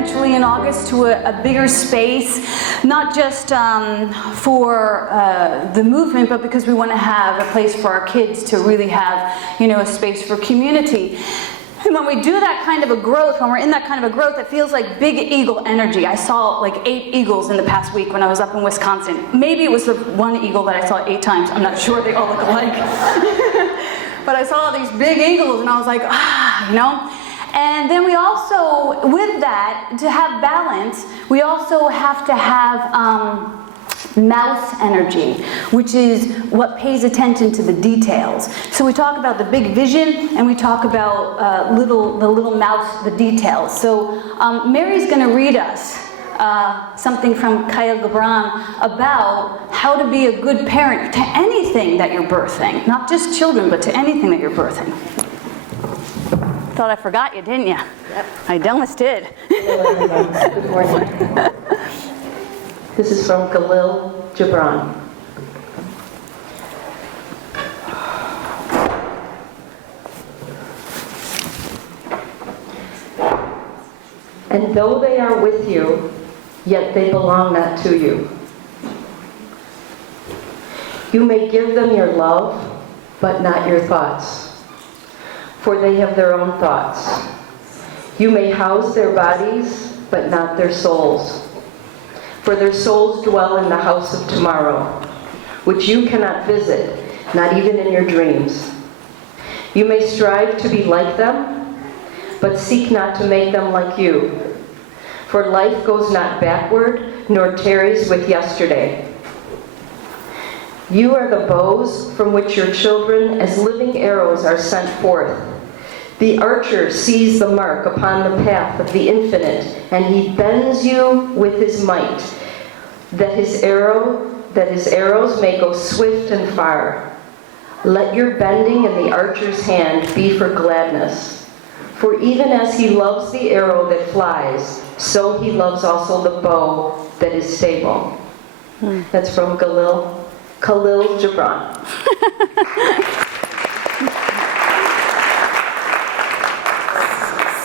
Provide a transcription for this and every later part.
eventually in August to a bigger space, not just for the movement, but because we want to have a place for our kids to really have, a space for community. And when we do that kind of a growth, when we're in that kind of a growth, it feels like big eagle energy. I saw like 8 eagles in the past week when I was up in Wisconsin. Maybe it was the one eagle that I saw 8 times. I'm not sure, they all look alike. But I saw these big eagles and I was like, And then we also, with that, to have balance, we also have to have mouse energy, which is what pays attention to the details. So we talk about the big vision, and we talk about the little mouse, the details. So Mary's going to read us something from Kyle Gibran about how to be a good parent to anything that you're birthing, not just children, but to anything that you're birthing. Thought I forgot you, didn't you? Yep. I almost did. Good morning. This is from Khalil Gibran. And though they are with you, yet they belong not to you. You may give them your love, but not your thoughts, for they have their own thoughts. You may house their bodies, but not their souls, for their souls dwell in the house of tomorrow, which you cannot visit, not even in your dreams. You may strive to be like them, but seek not to make them like you. For life goes not backward, nor tarries with yesterday. You are the bows from which your children, as living arrows, are sent forth. The archer sees the mark upon the path of the infinite, and he bends you with his might, that his arrows may go swift and far. Let your bending in the archer's hand be for gladness. For even as he loves the arrow that flies, so he loves also the bow that is stable. That's from Khalil Gibran.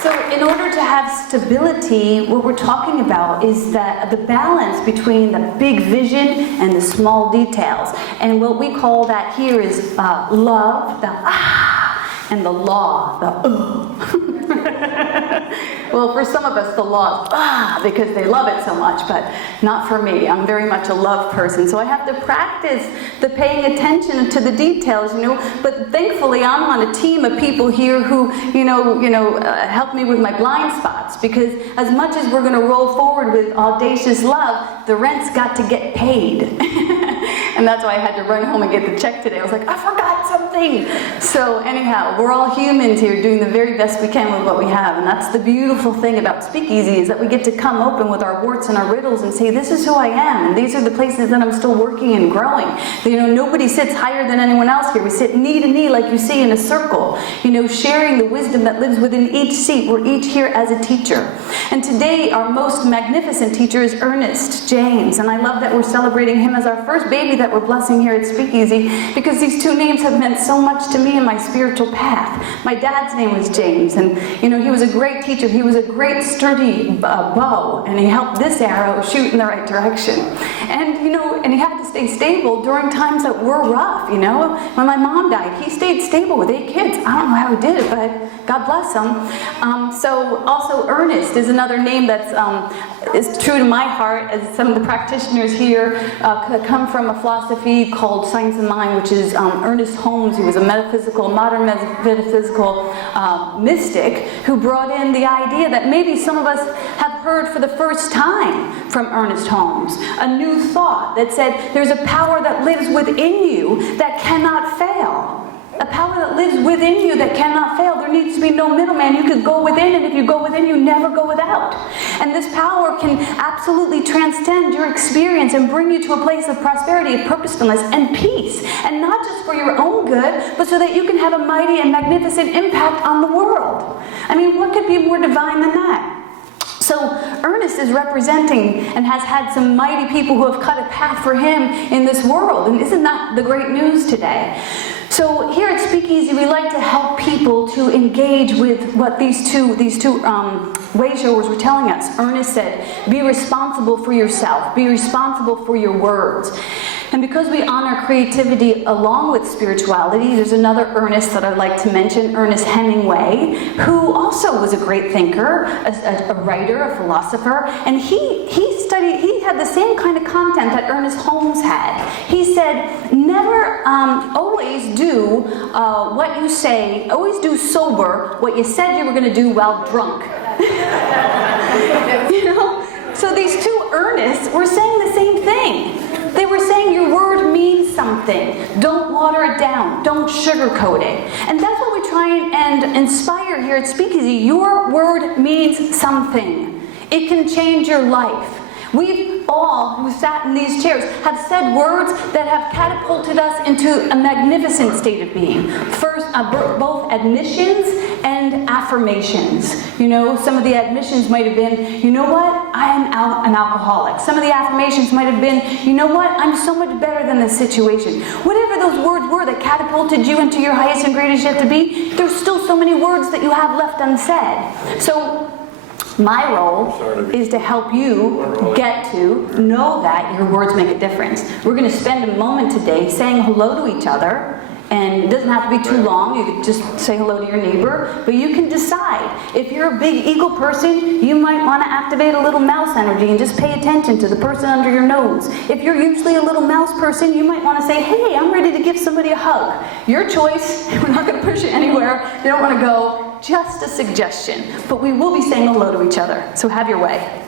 So in order to have stability, what we're talking about is that the balance between the big vision and the small details. And what we call that here is love, the and the law, the Well, for some of us, the law is because they love it so much, but not for me. I'm very much a love person, so I have to practice the paying attention to the details, But thankfully, I'm on a team of people here who, help me with my blind spots, because as much as we're going to roll forward with audacious love, the rent's got to get paid. And that's why I had to run home and get the check today. I was like, I forgot something. So anyhow, we're all humans here doing the very best we can with what we have. And that's the beautiful thing about Speakeasy, is that we get to come open with our warts and our riddles and say, this is who I am. And these are the places that I'm still working and growing. Nobody sits higher than anyone else here. We sit knee to knee like you see in a circle, sharing the wisdom that lives within each seat. We're each here as a teacher. And today, our most magnificent teacher is Earnest James. And I love that we're celebrating him as our first baby that we're blessing here at Speakeasy, because these 2 names have meant so much to me in my spiritual path. My dad's name was James, and he was a great teacher. He was a great sturdy bow, and he helped this arrow shoot in the right direction. And and he had to stay stable during times that were rough. When my mom died, he stayed stable with 8 kids. I don't know how he did it, but God bless him. So also Earnest is another name that's is true to my heart, as some of the practitioners here come from a philosophy called Science of Mind, which is Ernest Holmes, who was a modern metaphysical mystic, who brought in the idea that maybe some of us have heard for the first time from Ernest Holmes, a new thought that said there's a power that lives within you that cannot fail. A power that lives within you that cannot fail. There needs to be no middleman. You could go within, and if you go within, you never go without. And this power can absolutely transcend your experience and bring you to a place of prosperity, purposefulness, and peace. And not just for your own good, but so that you can have a mighty and magnificent impact on the world. I mean, what could be more divine than that? So Earnest is representing and has had some mighty people who have cut a path for him in this world. And isn't that the great news today? So here at Speakeasy, we like to help people to engage with what these two way showers were telling us. Ernest said, be responsible for yourself. Be responsible for your words. And because we honor creativity along with spirituality, there's another Ernest that I'd like to mention, Ernest Hemingway, who also was a great thinker, a writer, a philosopher, and he had the same kind of content that Ernest Holmes had. He said, never, always do what you say, always do sober what you said you were going to do while drunk. You know? So these two Ernests were saying the same thing. They were saying your word means something. Don't water it down. Don't sugarcoat it. And that's what we try and inspire here at Speakeasy. Your word means something. It can change your life. We've all who sat in these chairs have said words that have catapulted us into a magnificent state of being. First, both admissions and affirmations. You know, some of the admissions might have been, you know what, I am an alcoholic. Some of the affirmations might have been, you know what, I'm so much better than this situation. Whatever those words were that catapulted you into your highest and greatest yet to be, there's still so many words that you have left unsaid. So my role is to help you get to know that your words make a difference. We're going to spend a moment today saying hello to each other. And it doesn't have to be too long. You could just say hello to your neighbor. But you can decide. If you're a big eagle person, you might want to activate a little mouse energy and just pay attention to the person under your nose. If you're usually a little mouse person, you might want to say, hey, I'm ready to give somebody a hug. Your choice. We're not going to push you anywhere. You don't want to go. Just a suggestion. But we will be saying hello to each other. So have your way.